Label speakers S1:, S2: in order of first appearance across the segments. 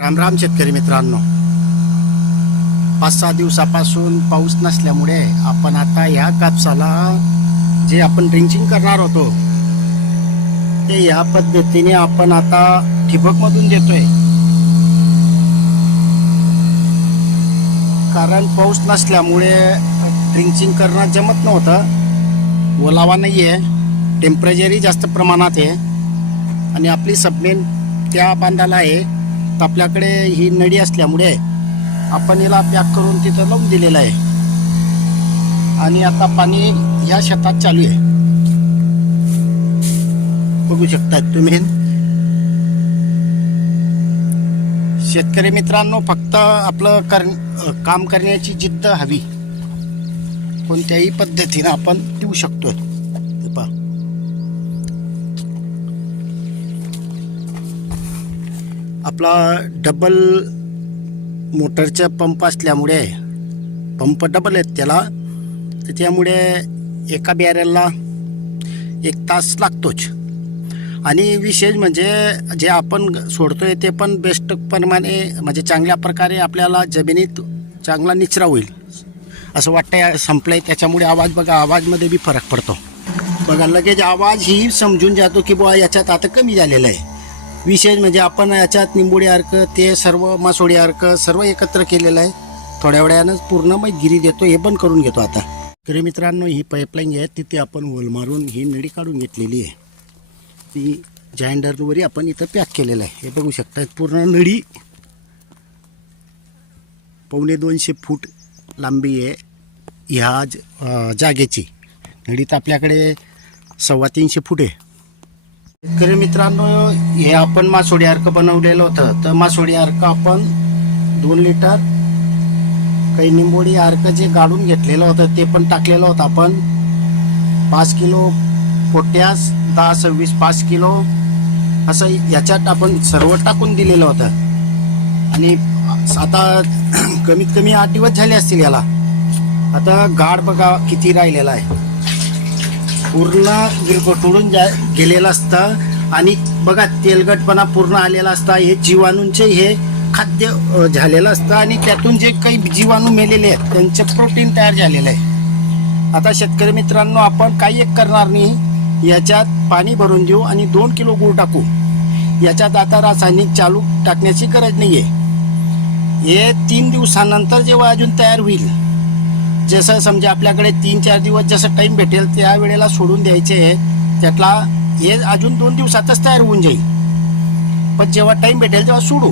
S1: राम राम शेतकरी मित्रांनो. पाच सहा दिवसापासून पाऊस नसल्यामुळे आपण आता या कापसाला जे आपण ड्रिंचिंग करणार होतो ते या पद्धतीने आपण आता ठिबकमधून देतोय. कारण पाऊस नसल्यामुळे ड्रिंचिंग करणं जमत नव्हतं. ओलावा नाही आहे टेम्परेचरही जास्त प्रमाणात आहे. आणि आपली सबमेन त्या बांधाला आहे. आता आपल्याकडे ही नडी असल्यामुळे आपण याला पॅक करून तिथं लावून दिलेलं आहे. आणि आता पाणी ह्या शेतात चालू आहे. बघू शकतात तुम्ही. शेतकरी मित्रांनो फक्त आपलं कर काम करण्याची जिद्द हवी. कोणत्याही पद्धतीनं आपण देऊ शकतो आपला डबल मोटरचा पंप असल्यामुळे पंप डबल आहेत त्याला. तर त्यामुळे एका बॅरेलला एक तास लागतोच. आणि विशेष म्हणजे जे आपण सोडतो आहे ते पण बेस्ट प्रमाणे म्हणजे चांगल्या प्रकारे आपल्याला जमिनीत चांगला निचरा होईल. असं वाटतंय संपलंय त्याच्यामुळे आवाज बघा. आवाजमध्ये बी फरक पडतो. बघा लगेच आवाज ही समजून जातो की बुवा याच्यात आता कमी झालेलं आहे. विशेष म्हणजे आपण याच्यात निंबोडी अर्क ते सर्व मासोडी अर्क सर्व एकत्र केलेलं आहे. थोड्या वेळानं पूर्ण मग गिरी देतो हे पण करून घेतो आता. तरी मित्रांनो ही पाईपलाईन आहे तिथे आपण होल मारून ही नळी काढून घेतलेली आहे. ती जायंडरवरही आपण इथं पॅक केलेलं आहे. हे बघू शकता पूर्ण नळी पावणे दोनशे फूट लांबी आहे. ह्या ज- जागेची. नळी तर आपल्याकडे सव्वा तीनशे फूट आहे. शेतकरी मित्रांनो हे आपण मासोडी अर्क बनवलेलं होतं. तर मासोडी अर्क आपण दोन लिटर काही निंबोडी अर्क जे गाडून घेतलेलं होतं ते पण टाकलेलं होतं आपण. पाच किलो पोट्यास दहा सव्वीस पाच किलो असं याच्यात आपण सर्व टाकून दिलेलं होतं. आणि आता कमीत कमी आठ दिवस झाले असतील याला. आता गाड बघा किती राहिलेला आहे. पूर्ण गिरगोटून जा गेलेलं असतं. आणि बघा तेलगटपणा पूर्ण आलेला असता. हे जीवाणूंचे हे खाद्य झालेलं असतं. आणि त्यातून जे काही जीवाणू मेलेले आहेत त्यांचे प्रोटीन तयार झालेलं आहे. आता शेतकरी मित्रांनो आपण काही एक करणार नाही. याच्यात पाणी भरून देऊ आणि दोन किलो गूळ टाकू. याच्यात आता रासायनिक चालू टाकण्याची गरज नाही आहे हे तीन दिवसानंतर जेव्हा अजून तयार होईल जसं समजा आपल्याकडे तीन चार दिवस जसं टाईम भेटेल त्या वेळेला सोडून द्यायचे. आहे त्यातला हे अजून दोन दिवसातच तयार होऊन जाईल. पण जेव्हा टाईम भेटेल तेव्हा सोडू.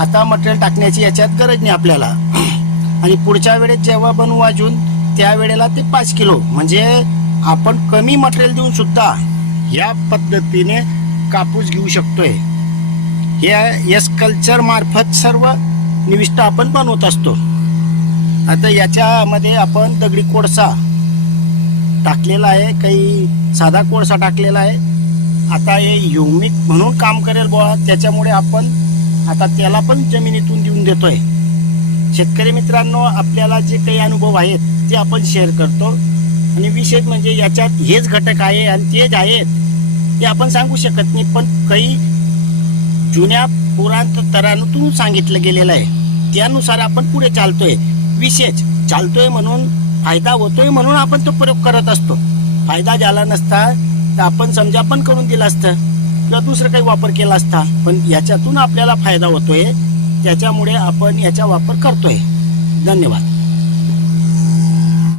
S1: आता मटेरियल टाकण्याची याच्यात गरज नाही आपल्याला. आणि पुढच्या वेळेस जेव्हा बनवू अजून त्या वेळेला ते पाच किलो. म्हणजे आपण कमी मटेरियल देऊन सुद्धा या पद्धतीने कापूस घेऊ शकतोय. या एस कल्चर मार्फत सर्व निविष्ट आपण बनवत असतो. आता याच्यामध्ये आपण दगडी कोळसा टाकलेला आहे काही साधा कोळसा टाकलेला आहे. आता हे युमिक म्हणून काम करेल बुवा त्याच्यामुळे आपण आता त्याला पण जमिनीतून देऊन देतोय. शेतकरी मित्रांनो आपल्याला जे काही अनुभव आहेत ते आपण शेअर करतो. आणि विशेष म्हणजे याच्यात हेच घटक आहे आणि तेच आहेत ते आपण सांगू शकत नाही पण काही जुन्या पुरांतरातून सांगितलं गेलेलं आहे. त्यानुसार आपण पुढे चालतोय. विशेष चालतोय म्हणून फायदा होतोय म्हणून आपण तो प्रयोग करत असतो. फायदा झाला नसता तर आपण समजा पण करून दिला असतं किंवा दुसरं काही वापर केला असता पण याच्यातून आपल्याला फायदा होतोय. त्याच्यामुळे आपण याचा वापर करतोय. धन्यवाद.